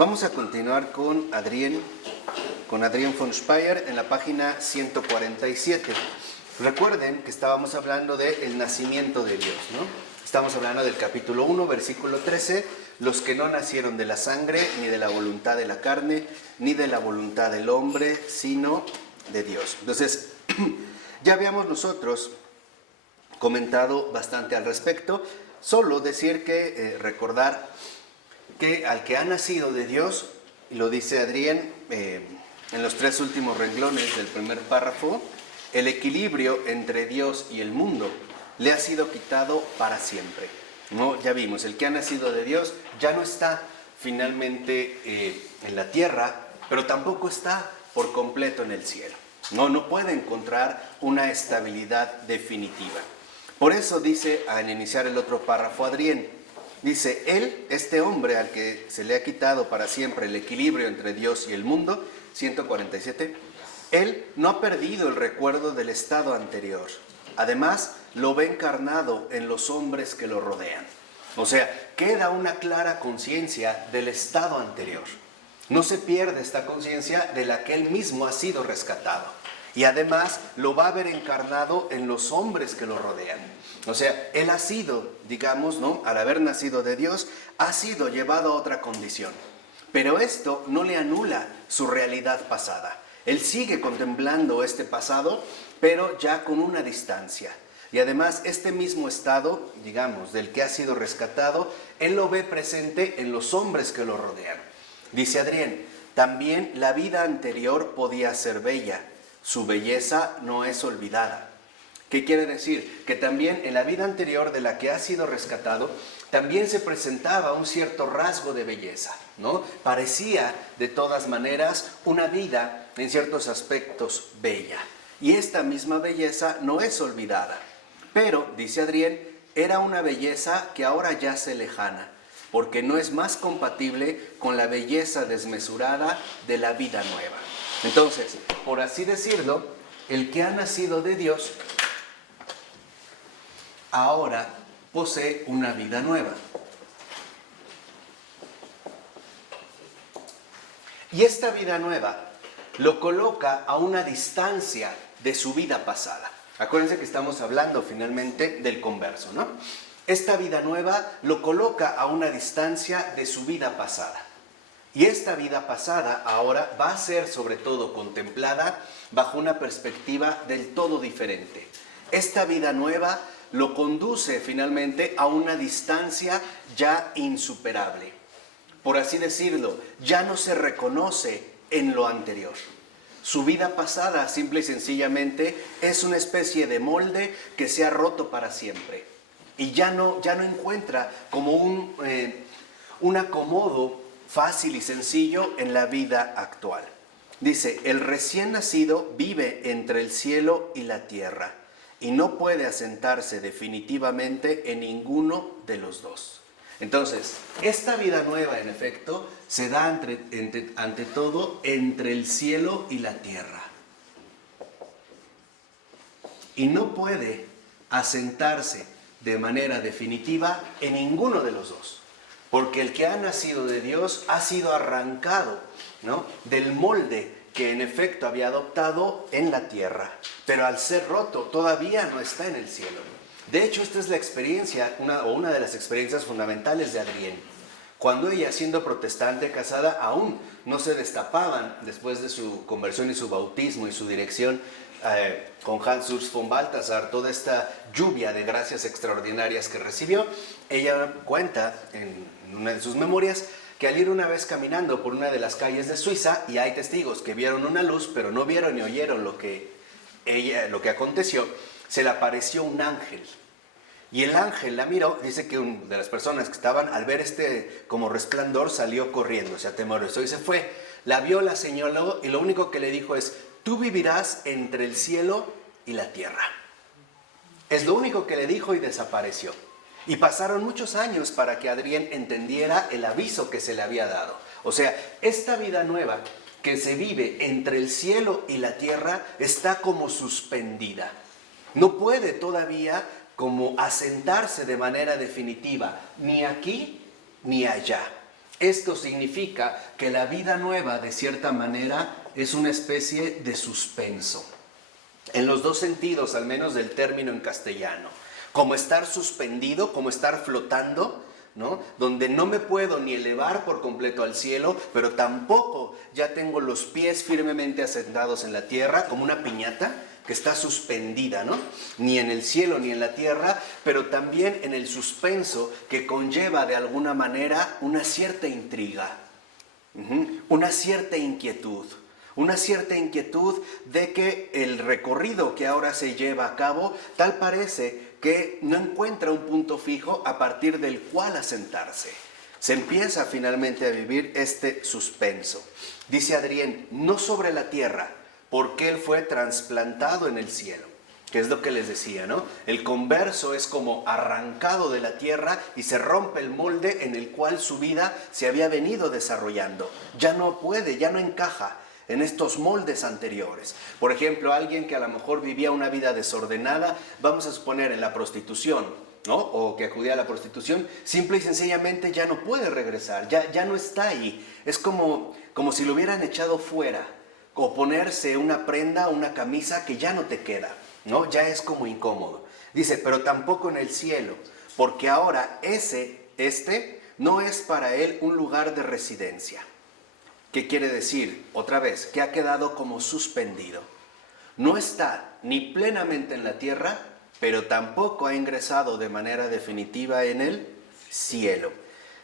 Vamos a continuar con Adrián von Speyer en la página 147. Recuerden que estábamos hablando del nacimiento de Dios, ¿no? Estamos hablando del capítulo 1, versículo 13, los que no nacieron de la sangre, ni de la voluntad de la carne, ni de la voluntad del hombre, sino de Dios. Entonces, ya habíamos nosotros comentado bastante al respecto, solo decir que, recordar que al que ha nacido de Dios, y lo dice Adrián en los 3 últimos renglones del primer párrafo, el equilibrio entre Dios y el mundo le ha sido quitado para siempre. ¿No? Ya vimos, el que ha nacido de Dios ya no está finalmente en la tierra, pero tampoco está por completo en el cielo. No puede encontrar una estabilidad definitiva. Por eso dice, al iniciar el otro párrafo, Adrián, dice, él, este hombre al que se le ha quitado para siempre el equilibrio entre Dios y el mundo, 147, él no ha perdido el recuerdo del estado anterior. Además, lo ve encarnado en los hombres que lo rodean. O sea, queda una clara conciencia del estado anterior. No se pierde esta conciencia de la que él mismo ha sido rescatado. Y además lo va a ver encarnado en los hombres que lo rodean. O sea, él ha sido, digamos, ¿no? Al haber nacido de Dios, ha sido llevado a otra condición. Pero esto no le anula su realidad pasada. Él sigue contemplando este pasado, pero ya con una distancia. Y además, este mismo estado, digamos, del que ha sido rescatado, él lo ve presente en los hombres que lo rodean. Dice Adrián, también la vida anterior podía ser bella. Su belleza no es olvidada. ¿Qué quiere decir? Que también en la vida anterior de la que ha sido rescatado, también se presentaba un cierto rasgo de belleza, ¿no? Parecía, de todas maneras, una vida en ciertos aspectos bella. Y esta misma belleza no es olvidada. Pero, dice Adrián, era una belleza que ahora yace lejana, porque no es más compatible con la belleza desmesurada de la vida nueva. Entonces, por así decirlo, el que ha nacido de Dios ahora posee una vida nueva. Y esta vida nueva lo coloca a una distancia de su vida pasada. Acuérdense que estamos hablando finalmente del converso, ¿no? Esta vida nueva lo coloca a una distancia de su vida pasada. Y esta vida pasada ahora va a ser sobre todo contemplada bajo una perspectiva del todo diferente. Esta vida nueva lo conduce finalmente a una distancia ya insuperable. Por así decirlo, ya no se reconoce en lo anterior. Su vida pasada, simple y sencillamente, es una especie de molde que se ha roto para siempre. Y ya no encuentra como un acomodo fácil y sencillo en la vida actual. Dice, el recién nacido vive entre el cielo y la tierra y no puede asentarse definitivamente en ninguno de los dos. Entonces, esta vida nueva, en efecto, se da ante todo entre el cielo y la tierra. Y no puede asentarse de manera definitiva en ninguno de los dos. Porque el que ha nacido de Dios ha sido arrancado, ¿no?, del molde que en efecto había adoptado en la tierra. Pero al ser roto todavía no está en el cielo. De hecho, esta es la experiencia, una de las experiencias fundamentales de Adrián. Cuando ella, siendo protestante casada, aún no se destapaban después de su conversión y su bautismo y su dirección con Hans Urs von Balthasar, toda esta lluvia de gracias extraordinarias que recibió. Ella cuenta en una de sus memorias que al ir una vez caminando por una de las calles de Suiza, y hay testigos que vieron una luz, pero no vieron ni oyeron lo que aconteció, se le apareció un ángel. Y el ángel la miró, dice que una de las personas que estaban, al ver este como resplandor, salió corriendo, se atemorizó y se fue. La vio, la señaló y lo único que le dijo es, tú vivirás entre el cielo y la tierra. Es lo único que le dijo y desapareció. Y pasaron muchos años para que Adrián entendiera el aviso que se le había dado. O sea, esta vida nueva que se vive entre el cielo y la tierra está como suspendida. No puede todavía como asentarse de manera definitiva, ni aquí ni allá. Esto significa que la vida nueva, de cierta manera, es una especie de suspenso. En los dos sentidos, al menos del término en castellano. Como estar suspendido, como estar flotando, ¿no? Donde no me puedo ni elevar por completo al cielo, pero tampoco ya tengo los pies firmemente asentados en la tierra, como una piñata que está suspendida, ¿no? Ni en el cielo ni en la tierra, pero también en el suspenso que conlleva de alguna manera una cierta intriga, una cierta inquietud. Una cierta inquietud de que el recorrido que ahora se lleva a cabo, tal parece que no encuentra un punto fijo a partir del cual asentarse. Se empieza finalmente a vivir este suspenso. Dice Adrien, no sobre la tierra, porque él fue trasplantado en el cielo. Que es lo que les decía, ¿no? El converso es como arrancado de la tierra y se rompe el molde en el cual su vida se había venido desarrollando. Ya no puede, ya no encaja en estos moldes anteriores. Por ejemplo, alguien que a lo mejor vivía una vida desordenada, vamos a suponer en la prostitución, ¿no? O que acudía a la prostitución, simple y sencillamente ya no puede regresar, ya no está ahí. Es como si lo hubieran echado fuera, o ponerse una prenda, una camisa que ya no te queda, ¿no? Ya es como incómodo. Dice, pero tampoco en el cielo, porque ahora este no es para él un lugar de residencia. ¿Qué quiere decir? Otra vez, que ha quedado como suspendido. No está ni plenamente en la tierra, pero tampoco ha ingresado de manera definitiva en el cielo.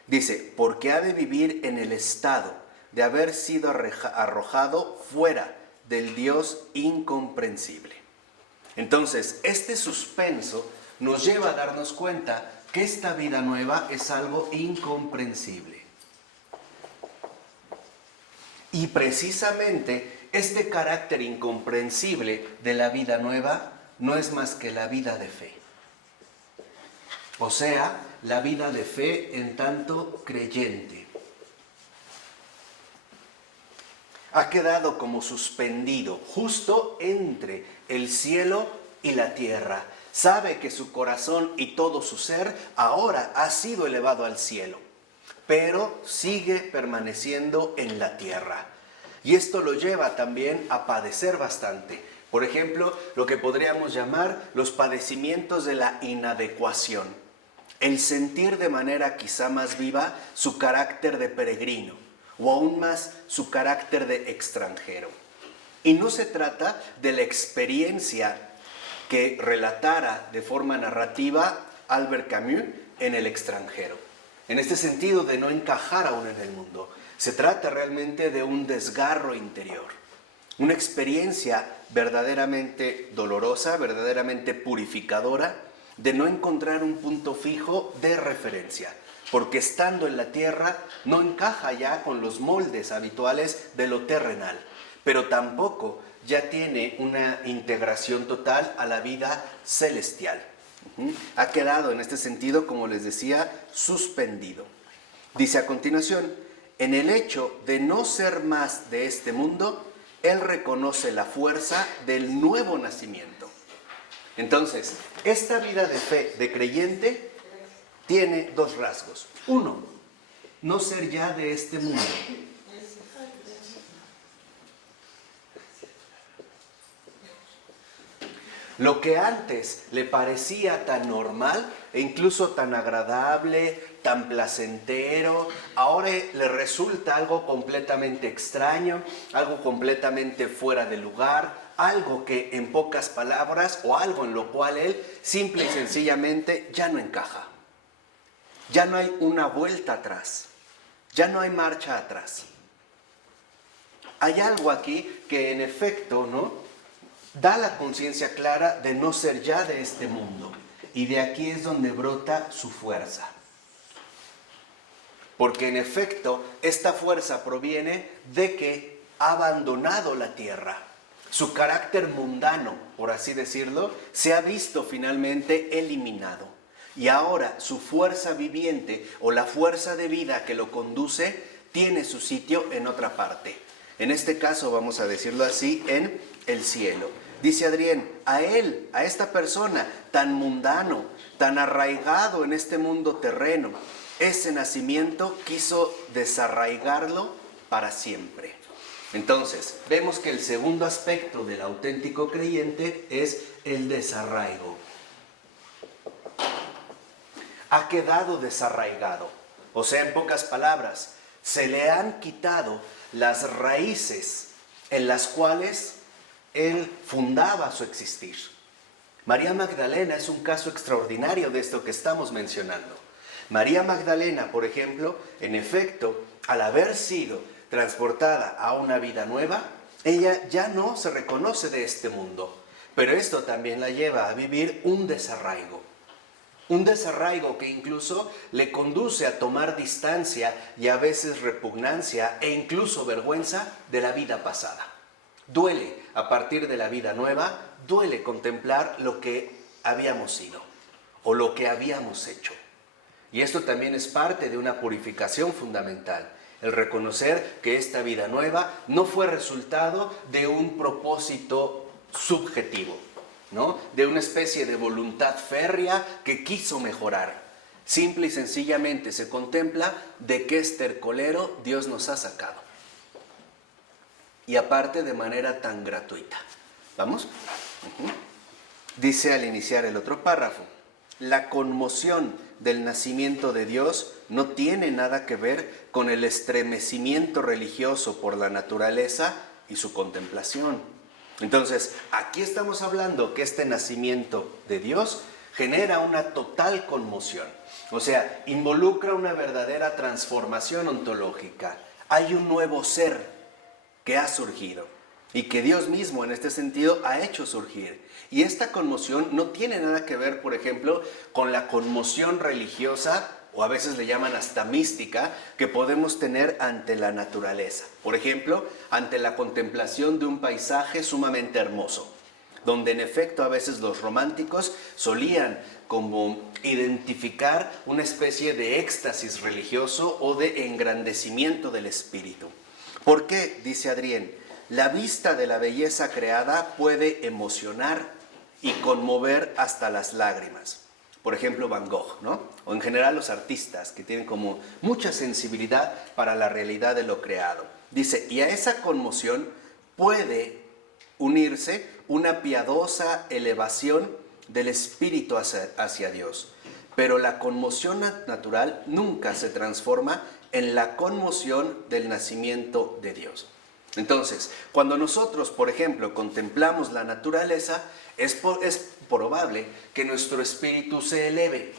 Dice, porque ha de vivir en el estado de haber sido arrojado fuera del Dios incomprensible. Entonces, este suspenso nos lleva a darnos cuenta que esta vida nueva es algo incomprensible. Y precisamente este carácter incomprensible de la vida nueva no es más que la vida de fe. O sea, la vida de fe en tanto creyente. Ha quedado como suspendido justo entre el cielo y la tierra. Sabe que su corazón y todo su ser ahora ha sido elevado al cielo, pero sigue permaneciendo en la tierra. Y esto lo lleva también a padecer bastante. Por ejemplo, lo que podríamos llamar los padecimientos de la inadecuación. El sentir de manera quizá más viva su carácter de peregrino, o aún más su carácter de extranjero. Y no se trata de la experiencia que relatara de forma narrativa Albert Camus en El extranjero. En este sentido de no encajar aún en el mundo. Se trata realmente de un desgarro interior. Una experiencia verdaderamente dolorosa, verdaderamente purificadora, de no encontrar un punto fijo de referencia. Porque estando en la tierra no encaja ya con los moldes habituales de lo terrenal. Pero tampoco ya tiene una integración total a la vida celestial. Ha quedado en este sentido, como les decía, suspendido. Dice a continuación, en el hecho de no ser más de este mundo, él reconoce la fuerza del nuevo nacimiento. Entonces, esta vida de fe, de creyente, tiene dos rasgos. Uno, no ser ya de este mundo. Lo que antes le parecía tan normal e incluso tan agradable, tan placentero, ahora le resulta algo completamente extraño, algo completamente fuera de lugar, algo que en pocas palabras o algo en lo cual él simple y sencillamente ya no encaja. Ya no hay una vuelta atrás, ya no hay marcha atrás. Hay algo aquí que en efecto, ¿no?, da la conciencia clara de no ser ya de este mundo. Y de aquí es donde brota su fuerza. Porque en efecto, esta fuerza proviene de que ha abandonado la tierra. Su carácter mundano, por así decirlo, se ha visto finalmente eliminado. Y ahora su fuerza viviente o la fuerza de vida que lo conduce tiene su sitio en otra parte. En este caso, vamos a decirlo así, en el cielo. Dice Adrien, a él, a esta persona tan mundano, tan arraigado en este mundo terreno, ese nacimiento quiso desarraigarlo para siempre. Entonces, vemos que el segundo aspecto del auténtico creyente es el desarraigo. Ha quedado desarraigado. O sea, en pocas palabras, se le han quitado las raíces en las cuales él fundaba su existir. María Magdalena es un caso extraordinario de esto que estamos mencionando. María Magdalena, por ejemplo, en efecto, al haber sido transportada a una vida nueva, ella ya no se reconoce de este mundo, pero esto también la lleva a vivir un desarraigo que incluso le conduce a tomar distancia y a veces repugnancia e incluso vergüenza de la vida pasada. Duele, a partir de la vida nueva, duele contemplar lo que habíamos sido o lo que habíamos hecho. Y esto también es parte de una purificación fundamental, el reconocer que esta vida nueva no fue resultado de un propósito subjetivo, ¿no? De una especie de voluntad férrea que quiso mejorar. Simple y sencillamente se contempla de qué estercolero Dios nos ha sacado. Y aparte de manera tan gratuita. ¿Vamos? Dice al iniciar el otro párrafo: la conmoción del nacimiento de Dios no tiene nada que ver con el estremecimiento religioso por la naturaleza y su contemplación. Entonces, aquí estamos hablando que este nacimiento de Dios genera una total conmoción. O sea, involucra una verdadera transformación ontológica. Hay un nuevo ser que ha surgido y que Dios mismo en este sentido ha hecho surgir. Y esta conmoción no tiene nada que ver, por ejemplo, con la conmoción religiosa, o a veces le llaman hasta mística, que podemos tener ante la naturaleza. Por ejemplo, ante la contemplación de un paisaje sumamente hermoso, donde en efecto a veces los románticos solían como identificar una especie de éxtasis religioso o de engrandecimiento del espíritu. ¿Por qué? Dice Adrien, la vista de la belleza creada puede emocionar y conmover hasta las lágrimas. Por ejemplo, Van Gogh, ¿no? O en general los artistas que tienen como mucha sensibilidad para la realidad de lo creado. Dice, y a esa conmoción puede unirse una piadosa elevación del espíritu hacia Dios. Pero la conmoción natural nunca se transforma en la conmoción del nacimiento de Dios. Entonces, cuando nosotros, por ejemplo, contemplamos la naturaleza, es probable que nuestro espíritu se eleve.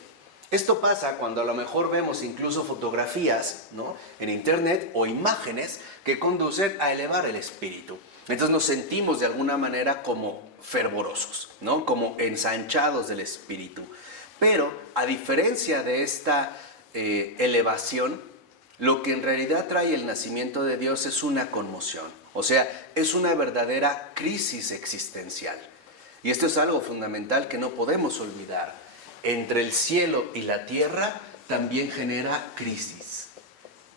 Esto pasa cuando a lo mejor vemos incluso fotografías, ¿no?, en internet o imágenes que conducen a elevar el espíritu. Entonces nos sentimos de alguna manera como fervorosos, ¿no?, como ensanchados del espíritu. Pero a diferencia de esta elevación, lo que en realidad trae el nacimiento de Dios es una conmoción. O sea, es una verdadera crisis existencial. Y esto es algo fundamental que no podemos olvidar. Entre el cielo y la tierra también genera crisis.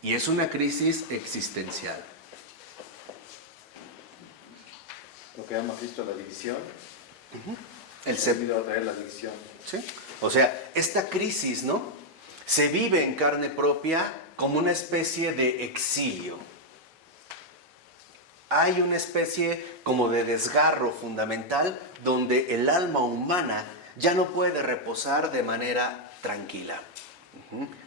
Y es una crisis existencial. Lo que hemos visto, la división. El se ha venido a traer la división. ¿Sí? O sea, esta crisis, ¿no?, se vive en carne propia como una especie de exilio. Hay una especie como de desgarro fundamental donde el alma humana ya no puede reposar de manera tranquila.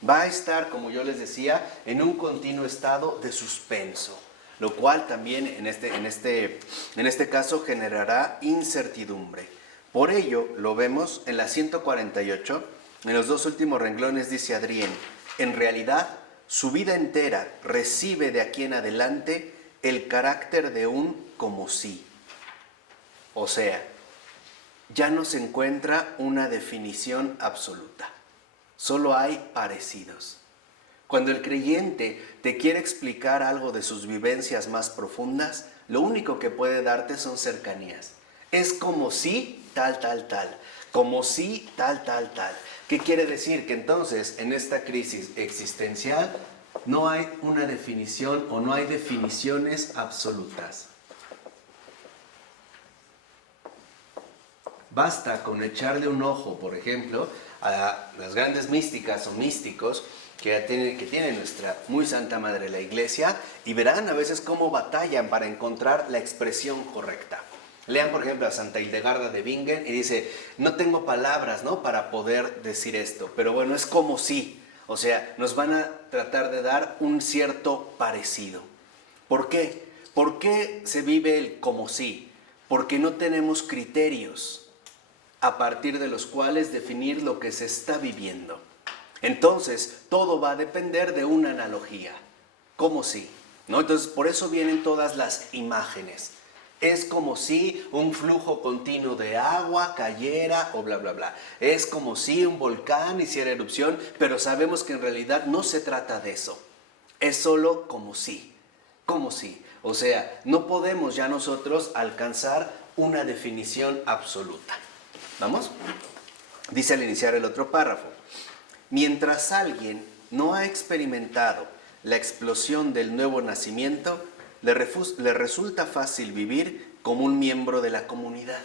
Va a estar, como yo les decía, en un continuo estado de suspenso, lo cual también en este caso generará incertidumbre. Por ello, lo vemos en la 148, en los dos últimos renglones dice Adrien, en realidad, su vida entera recibe de aquí en adelante el carácter de un como si. O sea, ya no se encuentra una definición absoluta. Solo hay parecidos. Cuando el creyente te quiere explicar algo de sus vivencias más profundas, lo único que puede darte son cercanías. Es como si tal, tal, tal. Como si tal, tal, tal. ¿Qué quiere decir? Que entonces en esta crisis existencial no hay una definición o no hay definiciones absolutas. Basta con echarle un ojo, por ejemplo, a las grandes místicas o místicos que tiene nuestra muy santa madre la Iglesia, y verán a veces cómo batallan para encontrar la expresión correcta. Lean, por ejemplo, a Santa Hildegarda de Bingen y dice, no tengo palabras, ¿no?, para poder decir esto, pero bueno, es como si, o sea, nos van a tratar de dar un cierto parecido. ¿Por qué? ¿Por qué se vive el como si? Porque no tenemos criterios a partir de los cuales definir lo que se está viviendo. Entonces, todo va a depender de una analogía, como si, ¿no? Entonces, por eso vienen todas las imágenes. Es como si un flujo continuo de agua cayera o bla, bla, bla. Es como si un volcán hiciera erupción, pero sabemos que en realidad no se trata de eso. Es solo como si, como si. O sea, no podemos ya nosotros alcanzar una definición absoluta. ¿Vamos? Dice al iniciar el otro párrafo. Mientras alguien no ha experimentado la explosión del nuevo nacimiento, le resulta fácil vivir como un miembro de la comunidad.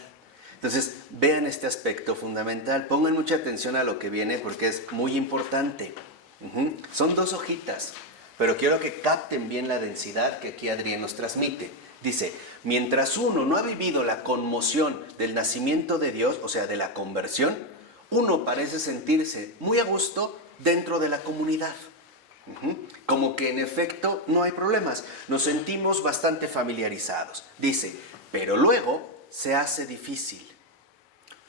Entonces, vean este aspecto fundamental. Pongan mucha atención a lo que viene porque es muy importante. Son 2 hojitas, pero quiero que capten bien la densidad que aquí Adrián nos transmite. Dice, mientras uno no ha vivido la conmoción del nacimiento de Dios, o sea, de la conversión, uno parece sentirse muy a gusto dentro de la comunidad. Como que en efecto no hay problemas, nos sentimos bastante familiarizados. Dice, pero luego se hace difícil.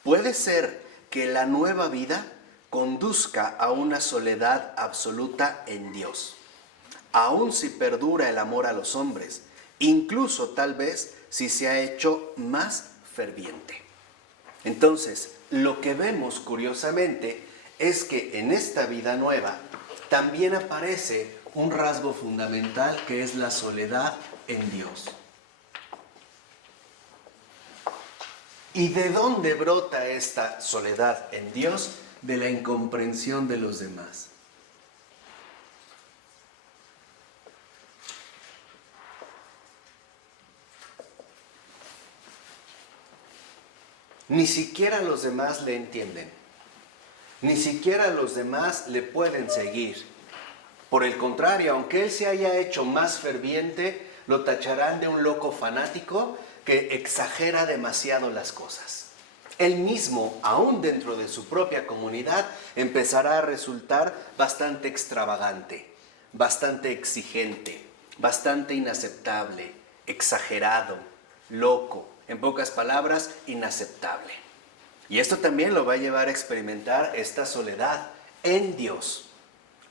Puede ser que la nueva vida conduzca a una soledad absoluta en Dios, aun si perdura el amor a los hombres, incluso tal vez si se ha hecho más ferviente. Entonces, lo que vemos curiosamente es que en esta vida nueva también aparece un rasgo fundamental que es la soledad en Dios. ¿Y de dónde brota esta soledad en Dios? De la incomprensión de los demás. Ni siquiera los demás le entienden. Ni siquiera los demás le pueden seguir. Por el contrario, aunque él se haya hecho más ferviente, lo tacharán de un loco fanático que exagera demasiado las cosas. Él mismo, aún dentro de su propia comunidad, empezará a resultar bastante extravagante, bastante exigente, bastante inaceptable, exagerado, loco. En pocas palabras, inaceptable. Y esto también lo va a llevar a experimentar esta soledad en Dios.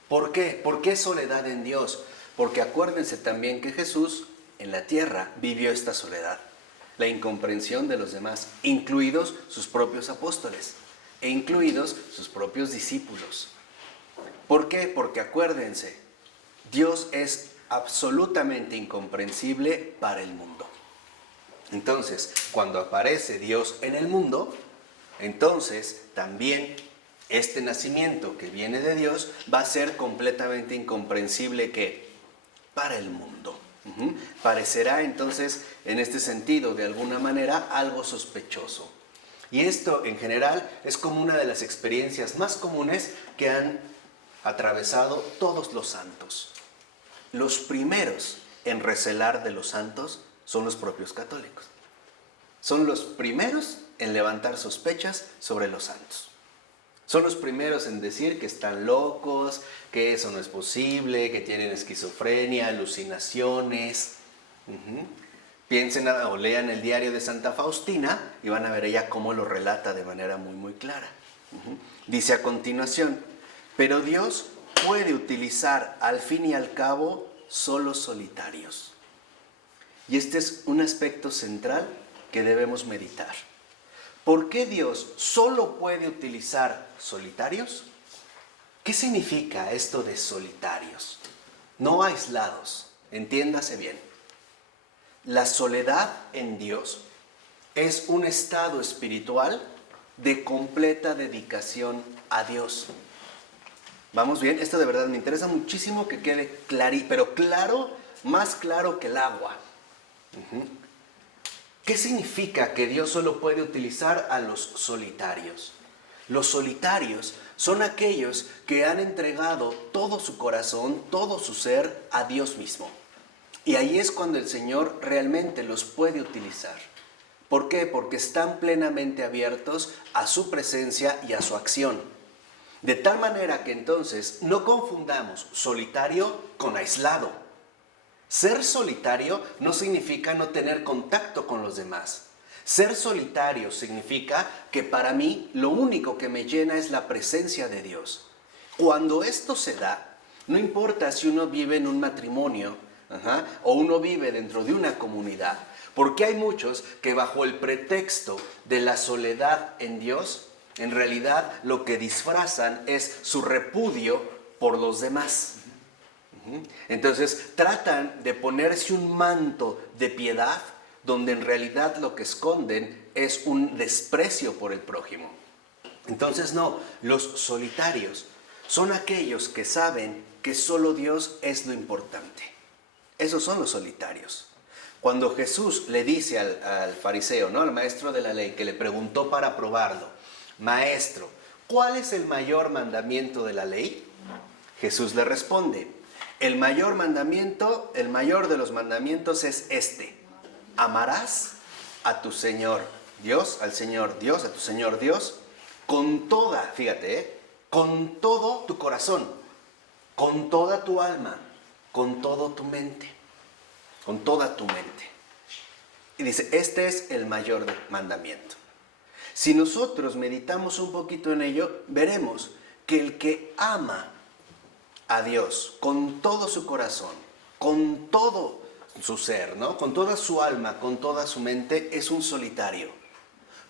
¿Por qué? ¿Por qué soledad en Dios? Porque acuérdense también que Jesús en la tierra vivió esta soledad, la incomprensión de los demás, incluidos sus propios apóstoles e incluidos sus propios discípulos. ¿Por qué? Porque acuérdense, Dios es absolutamente incomprensible para el mundo. Entonces, cuando aparece Dios en el mundo, entonces también este nacimiento que viene de Dios va a ser completamente incomprensible que para el mundo. Parecerá entonces, en este sentido, de alguna manera, algo sospechoso. Y esto, en general, es como una de las experiencias más comunes que han atravesado todos los santos. Los primeros en recelar de los santos son los propios católicos. Son los primeros en levantar sospechas sobre los santos. Son los primeros en decir que están locos, que eso no es posible, que tienen esquizofrenia, alucinaciones. Piensen o lean el diario de Santa Faustina y van a ver ella cómo lo relata de manera muy, muy clara. Dice a continuación, pero Dios puede utilizar al fin y al cabo solo solitarios. Y este es un aspecto central que debemos meditar. ¿Por qué Dios solo puede utilizar solitarios? ¿Qué significa esto de solitarios? No aislados, entiéndase bien. La soledad en Dios es un estado espiritual de completa dedicación a Dios. ¿Vamos bien? Esto de verdad me interesa muchísimo que quede pero claro, más claro que el agua. ¿Qué significa que Dios solo puede utilizar a los solitarios? Los solitarios son aquellos que han entregado todo su corazón, todo su ser a Dios mismo. Y ahí es cuando el Señor realmente los puede utilizar. ¿Por qué? Porque están plenamente abiertos a su presencia y a su acción. De tal manera que entonces no confundamos solitario con aislado. Ser solitario no significa no tener contacto con los demás. Ser solitario significa que para mí lo único que me llena es la presencia de Dios. Cuando esto se da, no importa si uno vive en un matrimonio o uno vive dentro de una comunidad, porque hay muchos que bajo el pretexto de la soledad en Dios, en realidad lo que disfrazan es su repudio por los demás. Entonces tratan de ponerse un manto de piedad donde en realidad lo que esconden es un desprecio por el prójimo. Entonces no, los solitarios son aquellos que saben que solo Dios es lo importante. Esos son los solitarios. Cuando Jesús le dice al fariseo, ¿no?, al maestro de la ley, que le preguntó para probarlo, maestro, ¿cuál es el mayor mandamiento de la ley? Jesús le responde, el mayor mandamiento, el mayor de los mandamientos es este: amarás a tu Señor Dios, al Señor Dios, a tu Señor Dios, con toda, fíjate, con todo tu corazón, con toda tu alma, con todo tu mente, con toda tu mente. Y dice, este es el mayor mandamiento. Si nosotros meditamos un poquito en ello, veremos que el que ama a Dios con todo su corazón, con todo su ser, ¿no?, con toda su alma, con toda su mente, es un solitario,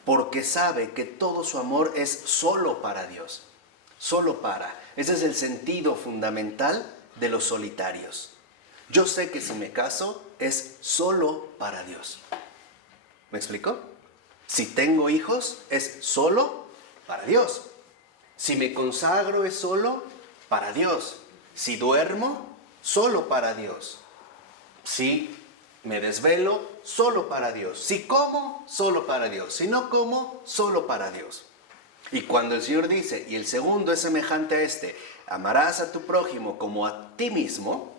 porque sabe que todo su amor es solo para Dios, solo para. Ese es el sentido fundamental de los solitarios. Yo sé que si me caso es solo para Dios. ¿Me explico? Si tengo hijos es solo para Dios. Si me consagro es solo para Dios. Si duermo, solo para Dios. Si me desvelo, solo para Dios. Si como, solo para Dios. Si no como, solo para Dios. Y cuando el Señor dice, y el segundo es semejante a este, amarás a tu prójimo como a ti mismo,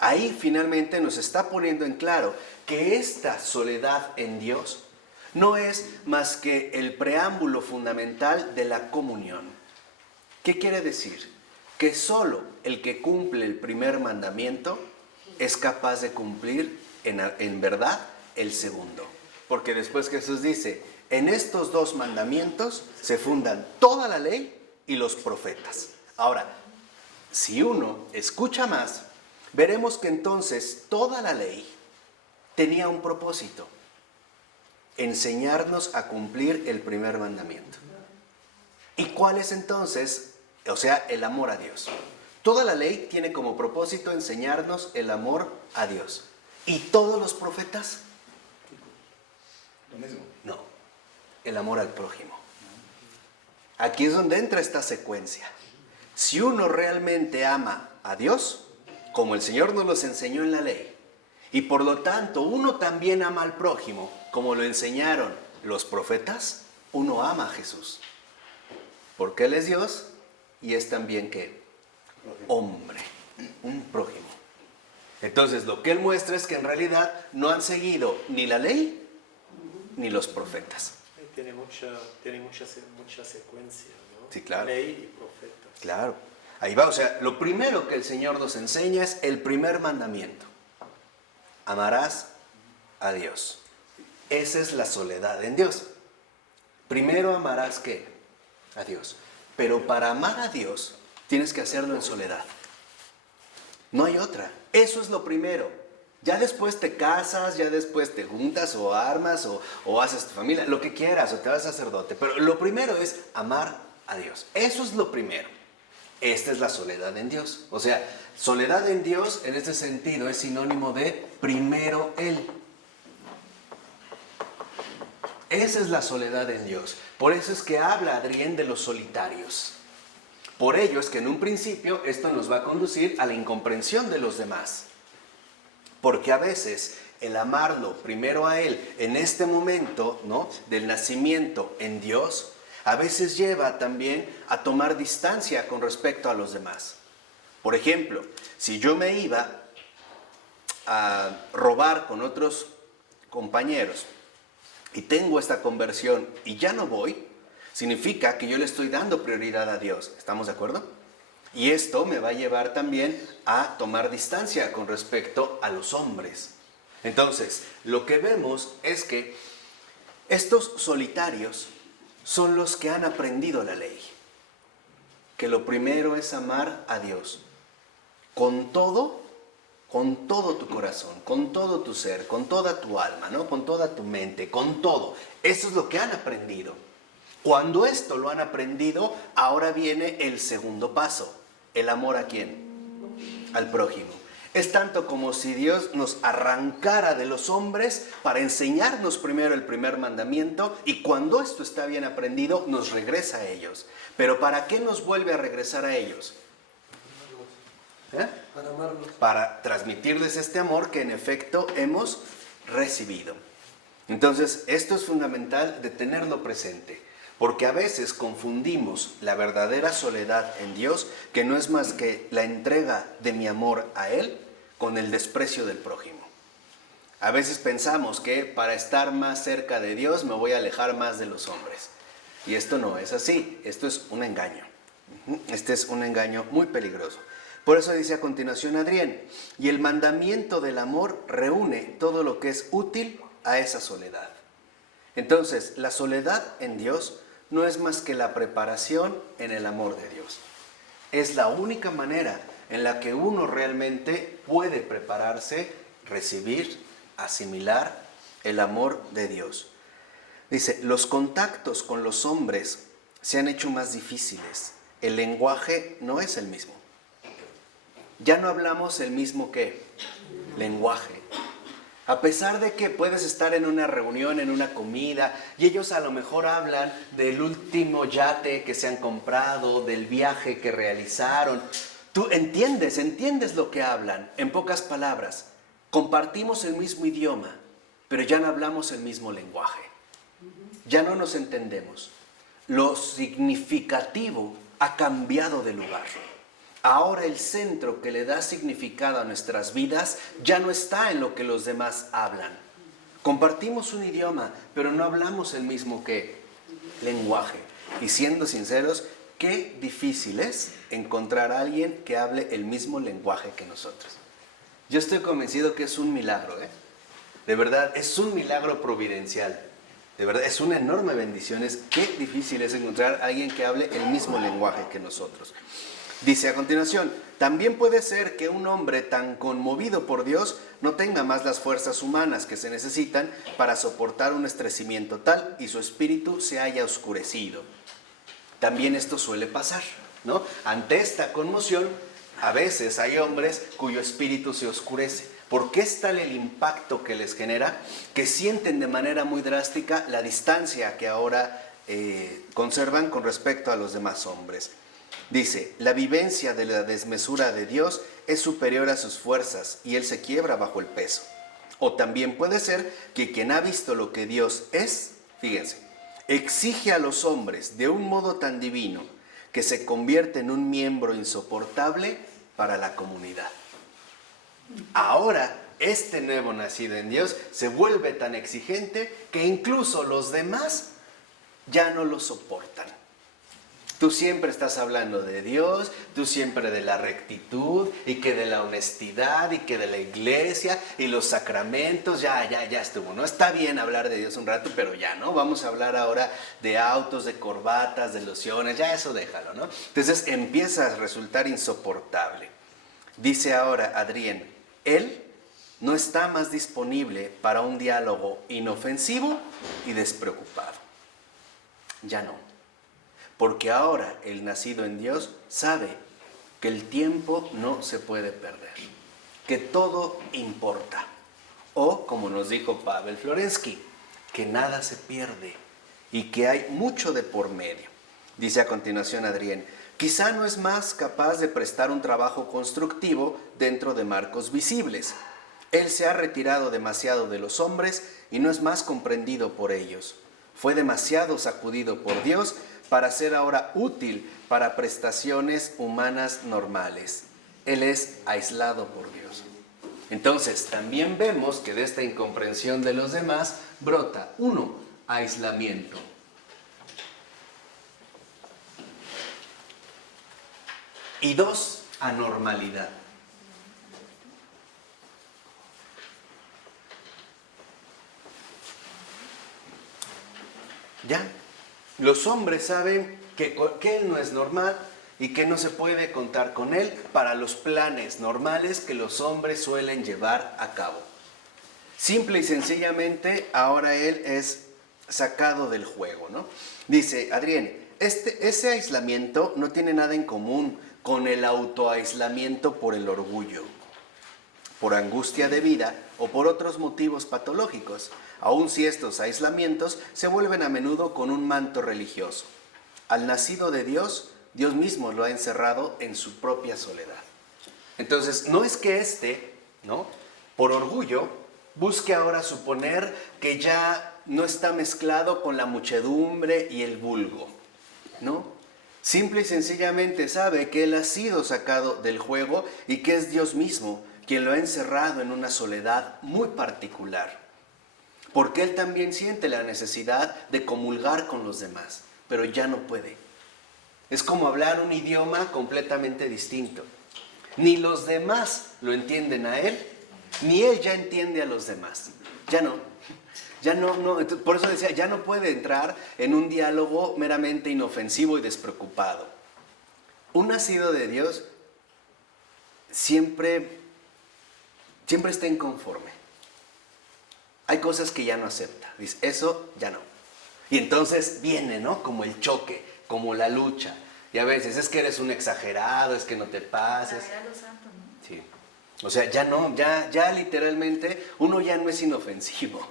ahí finalmente nos está poniendo en claro que esta soledad en Dios no es más que el preámbulo fundamental de la comunión. ¿Qué quiere decir? Que solo el que cumple el primer mandamiento es capaz de cumplir en verdad el segundo. Porque después Jesús dice, en estos dos mandamientos se fundan toda la ley y los profetas. Ahora, si uno escucha más, veremos que entonces toda la ley tenía un propósito: enseñarnos a cumplir el primer mandamiento. ¿Y cuál es entonces? O sea, el amor a Dios. Toda la ley tiene como propósito enseñarnos el amor a Dios. ¿Y todos los profetas? Lo mismo. No, el amor al prójimo. Aquí es donde entra esta secuencia. Si uno realmente ama a Dios, como el Señor nos los enseñó en la ley, y por lo tanto uno también ama al prójimo, como lo enseñaron los profetas, uno ama a Jesús. Porque Él es Dios y es también ¿qué? Hombre, un prójimo. Entonces lo que Él muestra es que en realidad no han seguido ni la ley ni los profetas. Tiene mucha secuencia, ¿no? Sí, claro. Ley y profetas. Claro, ahí va. O sea, lo primero que el Señor nos enseña es el primer mandamiento: amarás a Dios. Esa es la soledad en Dios. Primero amarás ¿qué? A Dios. Pero para amar a Dios tienes que hacerlo en soledad. No hay otra. Eso es lo primero. Ya después te casas, ya después te juntas o armas o haces tu familia, lo que quieras, o te vas sacerdote. Pero lo primero es amar a Dios. Eso es lo primero. Esta es la soledad en Dios. O sea, soledad en Dios en este sentido es sinónimo de primero Él. Esa es la soledad en Dios. Por eso es que habla Adrián de los solitarios. Por ello es que en un principio esto nos va a conducir a la incomprensión de los demás. Porque a veces el amarlo primero a Él en este momento, ¿no?, del nacimiento en Dios, a veces lleva también a tomar distancia con respecto a los demás. Por ejemplo, si yo me iba a robar con otros compañeros y tengo esta conversión y ya no voy, significa que yo le estoy dando prioridad a Dios. ¿Estamos de acuerdo? Y esto me va a llevar también a tomar distancia con respecto a los hombres. Entonces, lo que vemos es que estos solitarios son los que han aprendido la ley. Que lo primero es amar a Dios con todo tu corazón, con todo tu ser, con toda tu alma, ¿no? Con toda tu mente, con todo. Eso es lo que han aprendido. Cuando esto lo han aprendido, ahora viene el segundo paso. ¿El amor a quién? Al prójimo. Es tanto como si Dios nos arrancara de los hombres para enseñarnos primero el primer mandamiento y cuando esto está bien aprendido, nos regresa a ellos. Pero ¿para qué nos vuelve a regresar a ellos? Para amarlos. Para transmitirles este amor que en efecto hemos recibido. Entonces, esto es fundamental de tenerlo presente, porque a veces confundimos la verdadera soledad en Dios, que no es más que la entrega de mi amor a Él, con el desprecio del prójimo. A veces pensamos que para estar más cerca de Dios me voy a alejar más de los hombres. Y esto no es así, esto es un engaño. Este es un engaño muy peligroso. Por eso dice a continuación Adrián, y el mandamiento del amor reúne todo lo que es útil a esa soledad. Entonces, la soledad en Dios no es más que la preparación en el amor de Dios. Es la única manera en la que uno realmente puede prepararse, recibir, asimilar el amor de Dios. Dice, los contactos con los hombres se han hecho más difíciles. El lenguaje no es el mismo. Ya no hablamos el mismo ¿qué? Lenguaje. A pesar de que puedes estar en una reunión, en una comida, y ellos a lo mejor hablan del último yate que se han comprado, del viaje que realizaron. Tú entiendes lo que hablan, en pocas palabras. Compartimos el mismo idioma, pero ya no hablamos el mismo lenguaje. Ya no nos entendemos. Lo significativo ha cambiado de lugar. Ahora el centro que le da significado a nuestras vidas ya no está en lo que los demás hablan. Compartimos un idioma, pero no hablamos el mismo ¿qué? Lenguaje. Y siendo sinceros, qué difícil es encontrar a alguien que hable el mismo lenguaje que nosotros. Yo estoy convencido que es un milagro, De verdad, es un milagro providencial. De verdad, es una enorme bendición. Qué difícil es encontrar a alguien que hable el mismo lenguaje que nosotros. Dice a continuación, también puede ser que un hombre tan conmovido por Dios no tenga más las fuerzas humanas que se necesitan para soportar un estrecimiento tal y su espíritu se haya oscurecido. También esto suele pasar, ¿no? Ante esta conmoción, a veces hay hombres cuyo espíritu se oscurece. ¿Por qué es tal el impacto que les genera que sienten de manera muy drástica la distancia que ahora conservan con respecto a los demás hombres? Dice, la vivencia de la desmesura de Dios es superior a sus fuerzas y Él se quiebra bajo el peso. O también puede ser que quien ha visto lo que Dios es, fíjense, exige a los hombres de un modo tan divino que se convierte en un miembro insoportable para la comunidad. Ahora, este nuevo nacido en Dios se vuelve tan exigente que incluso los demás ya no lo soportan. Tú siempre estás hablando de Dios, tú siempre de la rectitud y que de la honestidad y que de la iglesia y los sacramentos, ya estuvo, ¿no? Está bien hablar de Dios un rato, pero ya, ¿no? Vamos a hablar ahora de autos, de corbatas, de lociones, ya eso déjalo, ¿no? Entonces empieza a resultar insoportable. Dice ahora Adrián, él no está más disponible para un diálogo inofensivo y despreocupado. Ya no. Porque ahora el nacido en Dios sabe que el tiempo no se puede perder, que todo importa. O, como nos dijo Pavel Florensky, que nada se pierde y que hay mucho de por medio. Dice a continuación Adrián, quizá no es más capaz de prestar un trabajo constructivo dentro de marcos visibles. Él se ha retirado demasiado de los hombres y no es más comprendido por ellos. Fue demasiado sacudido por Dios para ser ahora útil para prestaciones humanas normales. Él es aislado por Dios. Entonces, también vemos que de esta incomprensión de los demás brota, 1, aislamiento. Y 2, anormalidad. ¿Ya? Los hombres saben que Él no es normal y que no se puede contar con Él para los planes normales que los hombres suelen llevar a cabo. Simple y sencillamente, ahora Él es sacado del juego, ¿no? Dice Adrián, ese aislamiento no tiene nada en común con el autoaislamiento por el orgullo, por angustia de vida o por otros motivos patológicos, aun si estos aislamientos se vuelven a menudo con un manto religioso. Al nacido de Dios, Dios mismo lo ha encerrado en su propia soledad. Entonces, no es que ¿no?, por orgullo, busque ahora suponer que ya no está mezclado con la muchedumbre y el vulgo, ¿no? Simple y sencillamente sabe que Él ha sido sacado del juego y que es Dios mismo quien lo ha encerrado en una soledad muy particular. Porque Él también siente la necesidad de comulgar con los demás, pero ya no puede. Es como hablar un idioma completamente distinto. Ni los demás lo entienden a Él, ni Él ya entiende a los demás. Ya no. Por eso decía, ya no puede entrar en un diálogo meramente inofensivo y despreocupado. Un nacido de Dios siempre está inconforme. Hay cosas que ya no acepta. Dice, eso ya no. Y entonces viene, ¿no?, como el choque, como la lucha. Y a veces es que eres un exagerado, es que no te pases. Sí. O sea, ya literalmente uno ya no es inofensivo,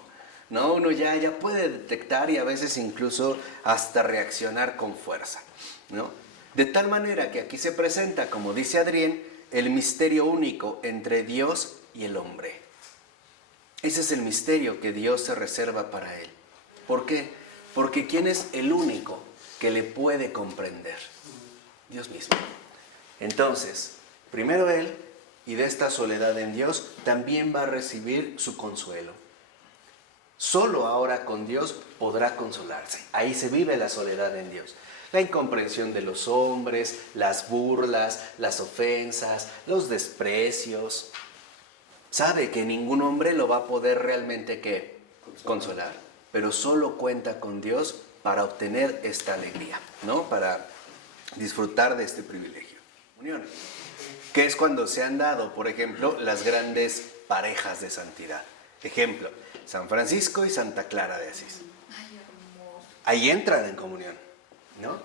¿no? Uno ya puede detectar y a veces incluso hasta reaccionar con fuerza, ¿no? De tal manera que aquí se presenta, como dice Adrián, el misterio único entre Dios y el hombre. Ese es el misterio que Dios se reserva para él. ¿Por qué? Porque ¿quién es el único que le puede comprender? Dios mismo. Entonces, primero Él, y de esta soledad en Dios, también va a recibir su consuelo. Solo ahora con Dios podrá consolarse. Ahí se vive la soledad en Dios. La incomprensión de los hombres, las burlas, las ofensas, los desprecios. Sabe que ningún hombre lo va a poder realmente consolar, pero solo cuenta con Dios para obtener esta alegría, ¿no? Para disfrutar de este privilegio. Unión. Que es cuando se han dado, por ejemplo, las grandes parejas de santidad. Ejemplo, San Francisco y Santa Clara de Asís. Ahí entran en comunión, ¿no?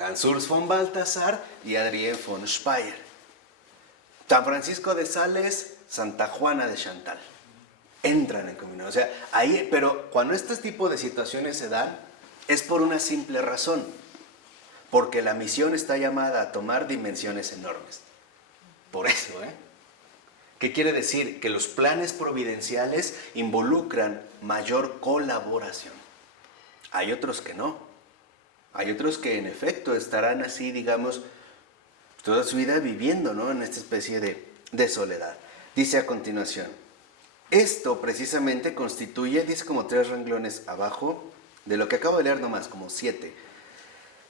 Hans Urs von Balthasar y Adrien von Speyer. San Francisco de Sales, Santa Juana de Chantal. Entran en comunión. O sea, ahí, pero cuando este tipo de situaciones se dan, es por una simple razón. Porque la misión está llamada a tomar dimensiones enormes. Por eso, ¿Qué quiere decir? Que los planes providenciales involucran mayor colaboración. Hay otros que no. Hay otros que en efecto estarán así, digamos, toda su vida viviendo, ¿no?, en esta especie de soledad. Dice a continuación, esto precisamente constituye, dice como 3 renglones abajo, de lo que acabo de leer nomás, como 7,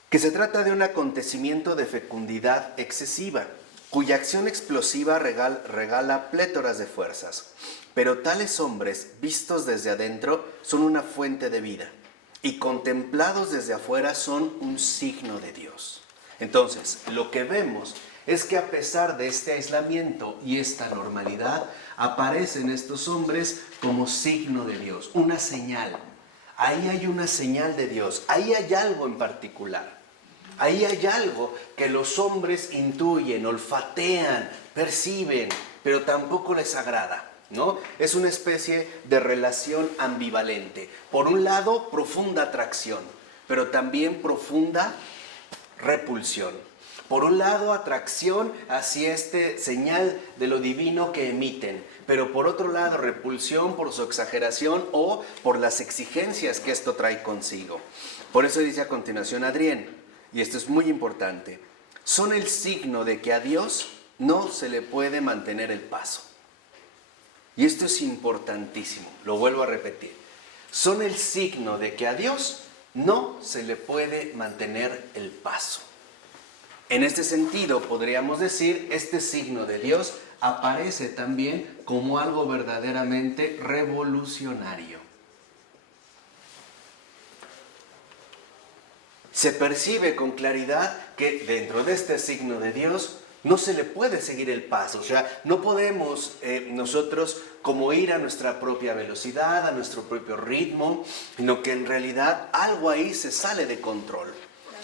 que se trata de un acontecimiento de fecundidad excesiva, cuya acción explosiva regala plétoras de fuerzas. Pero tales hombres, vistos desde adentro, son una fuente de vida, y contemplados desde afuera son un signo de Dios. Entonces, lo que vemos es que a pesar de este aislamiento y esta normalidad, aparecen estos hombres como signo de Dios, una señal. Ahí hay una señal de Dios, ahí hay algo en particular. Ahí hay algo que los hombres intuyen, olfatean, perciben, pero tampoco les agrada, ¿no? Es una especie de relación ambivalente. Por un lado, profunda atracción, pero también profunda repulsión. Por un lado, atracción hacia este señal de lo divino que emiten, pero por otro lado, repulsión por su exageración o por las exigencias que esto trae consigo. Por eso dice a continuación Adrián, y esto es muy importante, son el signo de que a Dios no se le puede mantener el paso. Y esto es importantísimo, lo vuelvo a repetir. Son el signo de que a Dios no se le puede mantener el paso. En este sentido, podríamos decir, este signo de Dios aparece también como algo verdaderamente revolucionario. Se percibe con claridad que dentro de este signo de Dios no se le puede seguir el paso. O sea, no podemos nosotros como ir a nuestra propia velocidad, a nuestro propio ritmo, sino que en realidad algo ahí se sale de control.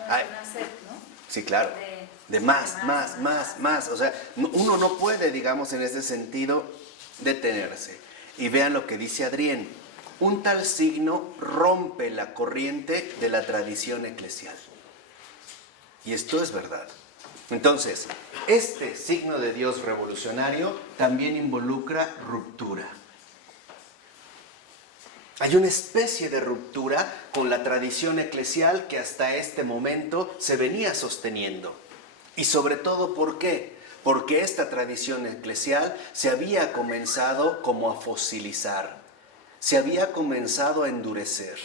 Una sed, ¿no? Sí, claro. De más. O sea, uno no puede, digamos, en ese sentido, detenerse. Y vean lo que dice Adrián. Un tal signo rompe la corriente de la tradición eclesial. Y esto es verdad. Entonces, este signo de Dios revolucionario también involucra ruptura. Hay una especie de ruptura con la tradición eclesial que hasta este momento se venía sosteniendo. Y sobre todo, ¿por qué? Porque esta tradición eclesial se había comenzado como a fosilizar, se había comenzado a endurecer,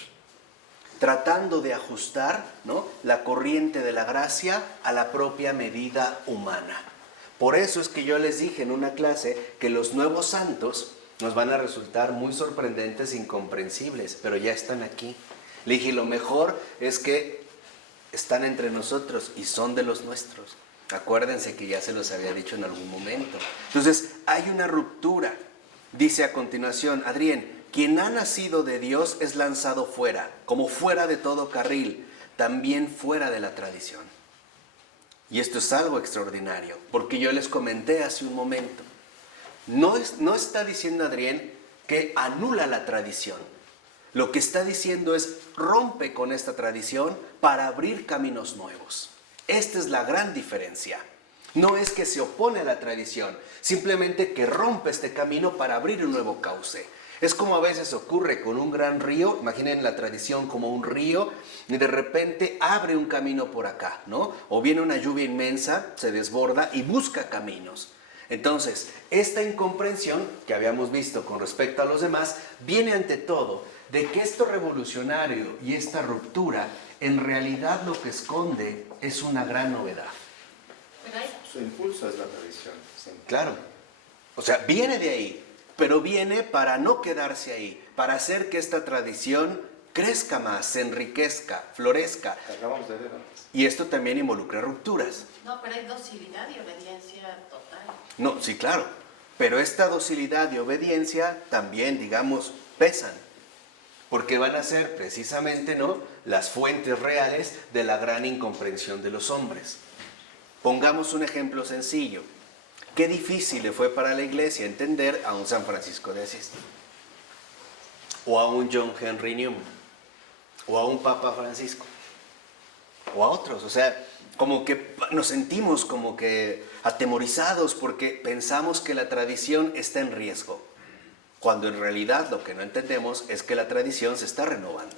tratando de ajustar, ¿no?, la corriente de la gracia a la propia medida humana. Por eso es que yo les dije en una clase que los nuevos santos nos van a resultar muy sorprendentes e incomprensibles, pero ya están aquí. Le dije, lo mejor es que están entre nosotros y son de los nuestros. Acuérdense que ya se los había dicho en algún momento. Entonces, hay una ruptura. Dice a continuación, Adrián, quien ha nacido de Dios es lanzado fuera, como fuera de todo carril, también fuera de la tradición. Y esto es algo extraordinario, porque yo les comenté hace un momento. No está diciendo Adrián que anula la tradición. Lo que está diciendo es rompe con esta tradición para abrir caminos nuevos. Esta es la gran diferencia. No es que se opone a la tradición, simplemente que rompe este camino para abrir un nuevo cauce. Es como a veces ocurre con un gran río, imaginen la tradición como un río, y de repente abre un camino por acá, ¿no? O viene una lluvia inmensa, se desborda y busca caminos. Entonces, esta incomprensión que habíamos visto con respecto a los demás, viene ante todo de que esto revolucionario y esta ruptura, en realidad lo que esconde es una gran novedad. Su impulso es la tradición. Sí. Claro. O sea, viene de ahí, pero viene para no quedarse ahí, para hacer que esta tradición crezca más, se enriquezca, florezca. Acabamos de ver antes. Y esto también involucra rupturas. No, pero hay docilidad y obediencia total. No, sí, claro. Pero esta docilidad y obediencia también, digamos, pesan. Porque van a ser precisamente, ¿no?, las fuentes reales de la gran incomprensión de los hombres. Pongamos un ejemplo sencillo. Qué difícil le fue para la iglesia entender a un San Francisco de Asís, o a un John Henry Newman, o a un Papa Francisco, o a otros. O sea, como que nos sentimos como que atemorizados porque pensamos que la tradición está en riesgo, cuando en realidad lo que no entendemos es que la tradición se está renovando.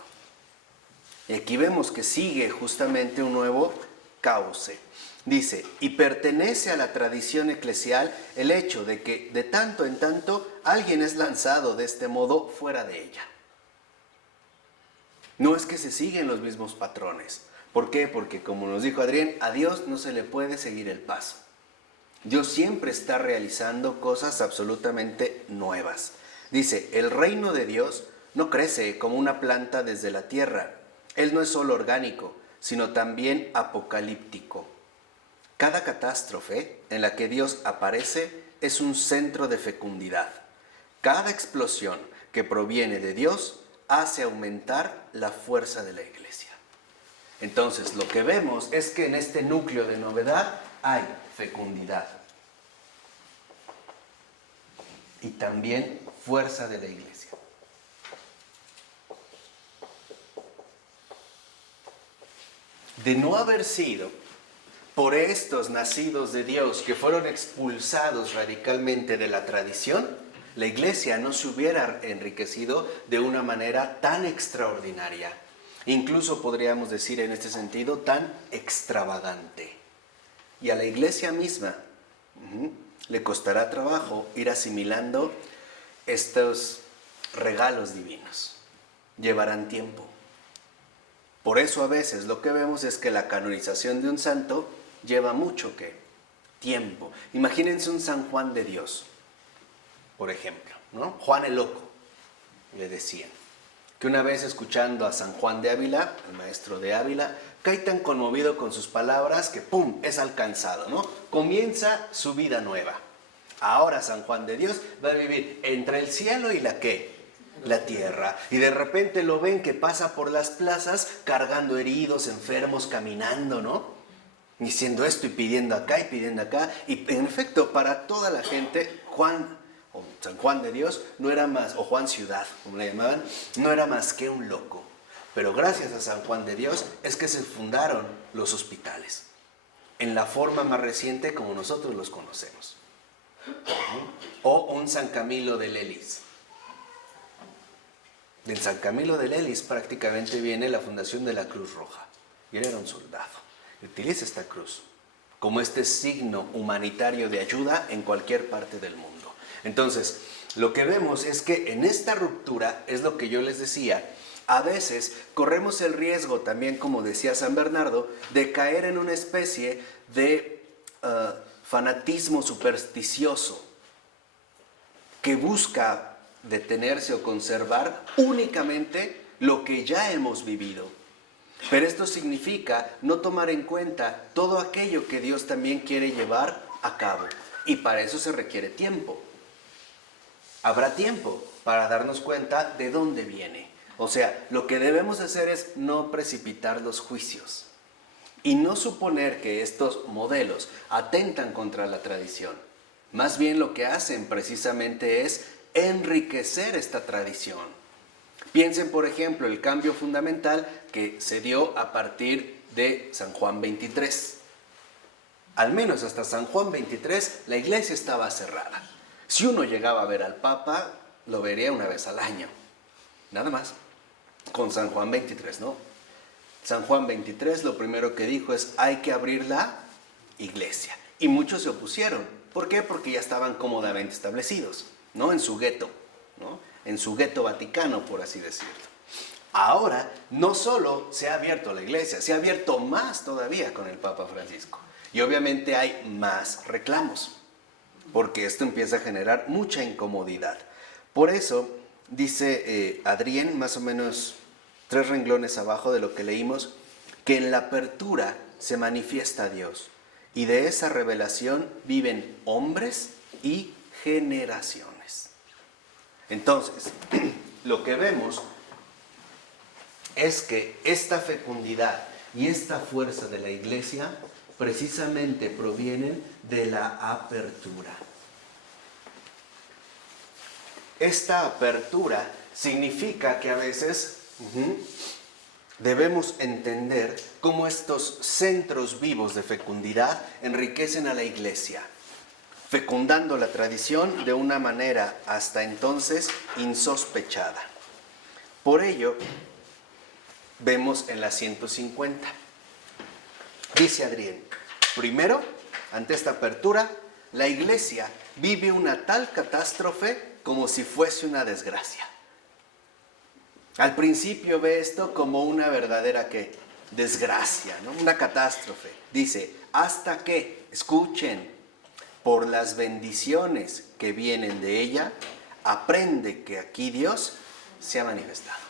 Y aquí vemos que sigue justamente un nuevo cauce. Dice, y pertenece a la tradición eclesial el hecho de que de tanto en tanto alguien es lanzado de este modo fuera de ella. No es que se siguen los mismos patrones. ¿Por qué? Porque como nos dijo Adrián, a Dios no se le puede seguir el paso. Dios siempre está realizando cosas absolutamente nuevas. Dice, el reino de Dios no crece como una planta desde la tierra. Él no es solo orgánico, sino también apocalíptico. Cada catástrofe en la que Dios aparece es un centro de fecundidad. Cada explosión que proviene de Dios hace aumentar la fuerza de la iglesia. Entonces, lo que vemos es que en este núcleo de novedad hay fecundidad y también fuerza de la iglesia. De no haber sido por estos nacidos de Dios que fueron expulsados radicalmente de la tradición, la iglesia no se hubiera enriquecido de una manera tan extraordinaria. Incluso podríamos decir en este sentido tan extravagante. Y a la iglesia misma le costará trabajo ir asimilando estos regalos divinos. Llevarán tiempo. Por eso a veces lo que vemos es que la canonización de un santo lleva mucho tiempo. Imagínense un San Juan de Dios, por ejemplo, ¿no? Juan el Loco, le decían. Que una vez escuchando a San Juan de Ávila, el maestro de Ávila, cae tan conmovido con sus palabras que ¡pum!, es alcanzado, ¿no? Comienza su vida nueva. Ahora San Juan de Dios va a vivir entre el cielo y la ¿qué? La tierra. Y de repente lo ven que pasa por las plazas cargando heridos, enfermos, caminando, ¿no? Diciendo esto y pidiendo acá. Y en efecto, para toda la gente, San Juan de Dios no era más, o Juan Ciudad, como le llamaban, no era más que un loco. Pero gracias a San Juan de Dios es que se fundaron los hospitales, en la forma más reciente como nosotros los conocemos. O un San Camilo de Lelis. Del San Camilo de Lelis prácticamente viene la fundación de la Cruz Roja. Y él era un soldado. Y utiliza esta cruz como este signo humanitario de ayuda en cualquier parte del mundo. Entonces, lo que vemos es que en esta ruptura, es lo que yo les decía, a veces corremos el riesgo, también como decía San Bernardo, de caer en una especie de fanatismo supersticioso que busca detenerse o conservar únicamente lo que ya hemos vivido. Pero esto significa no tomar en cuenta todo aquello que Dios también quiere llevar a cabo. Y para eso se requiere tiempo. Habrá tiempo para darnos cuenta de dónde viene. O sea, lo que debemos hacer es no precipitar los juicios y no suponer que estos modelos atentan contra la tradición. Más bien lo que hacen precisamente es enriquecer esta tradición. Piensen, por ejemplo, el cambio fundamental que se dio a partir de San Juan 23. Al menos hasta San Juan 23 la iglesia estaba cerrada. Si uno llegaba a ver al Papa, lo vería una vez al año. Nada más. Con San Juan 23, ¿no? San Juan 23 lo primero que dijo es: hay que abrir la iglesia. Y muchos se opusieron. ¿Por qué? Porque ya estaban cómodamente establecidos, ¿no? En su gueto, ¿no? En su gueto vaticano, por así decirlo. Ahora, no solo se ha abierto la iglesia, se ha abierto más todavía con el Papa Francisco. Y obviamente hay más reclamos, porque esto empieza a generar mucha incomodidad. Por eso, dice Adrien, más o menos 3 renglones abajo de lo que leímos, que en la apertura se manifiesta Dios, y de esa revelación viven hombres y generaciones. Entonces, lo que vemos es que esta fecundidad y esta fuerza de la iglesia precisamente provienen de la apertura. Esta apertura significa que a veces debemos entender cómo estos centros vivos de fecundidad enriquecen a la iglesia, fecundando la tradición de una manera hasta entonces insospechada. Por ello, vemos en la 150. Dice Adrien: primero, ante esta apertura, la iglesia vive una tal catástrofe como si fuese una desgracia. Al principio ve esto como una verdadera desgracia, ¿no? Una catástrofe. Dice, hasta que, escuchen, por las bendiciones que vienen de ella, aprende que aquí Dios se ha manifestado.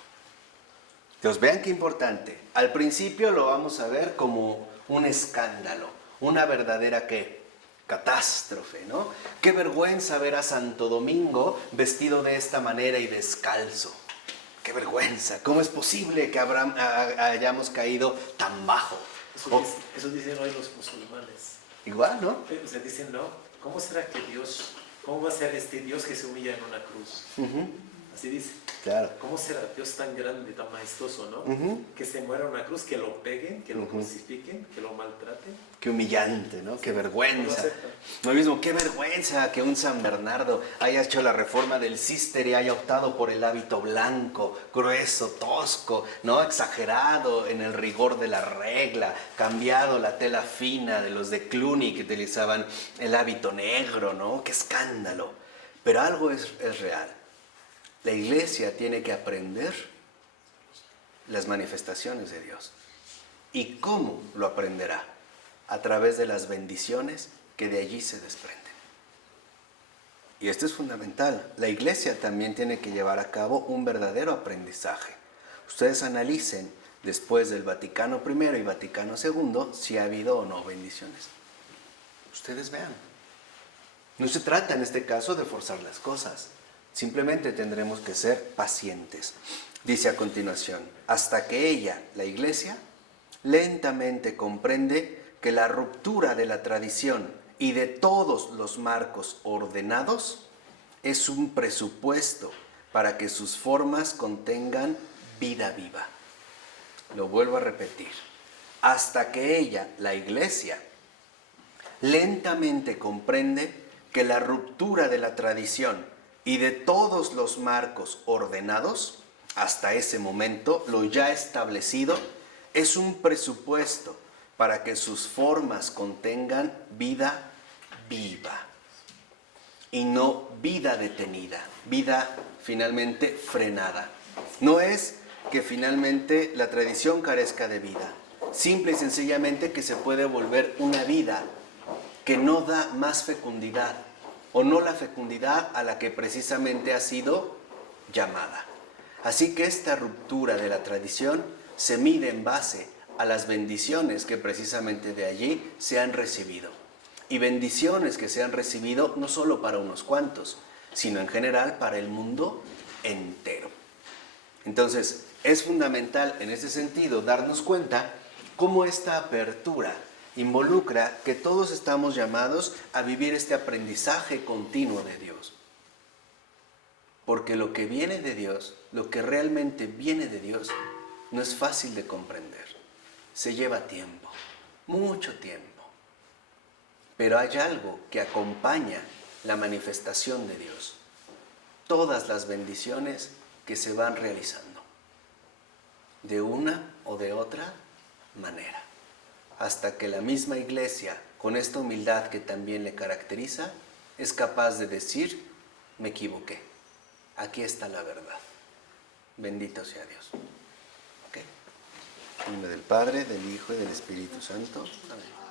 Entonces vean qué importante. Al principio lo vamos a ver como un escándalo, una verdadera catástrofe, ¿no? Qué vergüenza ver a Santo Domingo vestido de esta manera y descalzo. ¡Qué vergüenza! ¿Cómo es posible que hayamos caído tan bajo? Eso dicen hoy los musulmanes. Igual, ¿no? O sea, dicen, ¿no? ¿Cómo será que Dios, cómo va a ser este Dios que se humilla en una cruz? Así dice. Claro. ¿Cómo será Dios tan grande, tan majestuoso, no? Ujú. Que se muera en una cruz, que lo peguen, que lo crucifiquen, que lo maltraten. Qué humillante, ¿no? Qué No lo vergüenza. aceptan. Lo mismo, qué vergüenza que un San Bernardo haya hecho la reforma del Císter y haya optado por el hábito blanco, grueso, tosco, ¿no? Exagerado en el rigor de la regla, cambiado la tela fina de los de Cluny que utilizaban el hábito negro, ¿no? ¡Qué escándalo! Pero algo es real. La iglesia tiene que aprender las manifestaciones de Dios. ¿Y cómo lo aprenderá? A través de las bendiciones que de allí se desprenden. Y esto es fundamental. La iglesia también tiene que llevar a cabo un verdadero aprendizaje. Ustedes analicen después del Vaticano I y Vaticano II si ha habido o no bendiciones. Ustedes vean. No se trata en este caso de forzar las cosas. Simplemente tendremos que ser pacientes. Dice a continuación, hasta que ella, la iglesia, lentamente comprende que la ruptura de la tradición y de todos los marcos ordenados es un presupuesto para que sus formas contengan vida viva. Lo vuelvo a repetir. Hasta que ella, la iglesia, lentamente comprende que la ruptura de la tradición y de todos los marcos ordenados, hasta ese momento, lo ya establecido, es un presupuesto para que sus formas contengan vida viva y no vida detenida, vida finalmente frenada. No es que finalmente la tradición carezca de vida, simple y sencillamente que se puede volver una vida que no da más fecundidad o no la fecundidad a la que precisamente ha sido llamada. Así que esta ruptura de la tradición se mide en base a las bendiciones que precisamente de allí se han recibido. Y bendiciones que se han recibido no solo para unos cuantos, sino en general para el mundo entero. Entonces, es fundamental en ese sentido darnos cuenta cómo esta apertura involucra que todos estamos llamados a vivir este aprendizaje continuo de Dios. Porque lo que viene de Dios, lo que realmente viene de Dios, no es fácil de comprender. Se lleva tiempo, mucho tiempo. Pero hay algo que acompaña la manifestación de Dios. Todas las bendiciones que se van realizando, de una o de otra manera, hasta que la misma iglesia, con esta humildad que también le caracteriza, es capaz de decir, me equivoqué, aquí está la verdad. Bendito sea Dios. ¿Okay? En nombre del Padre, del Hijo y del Espíritu Santo. Amén.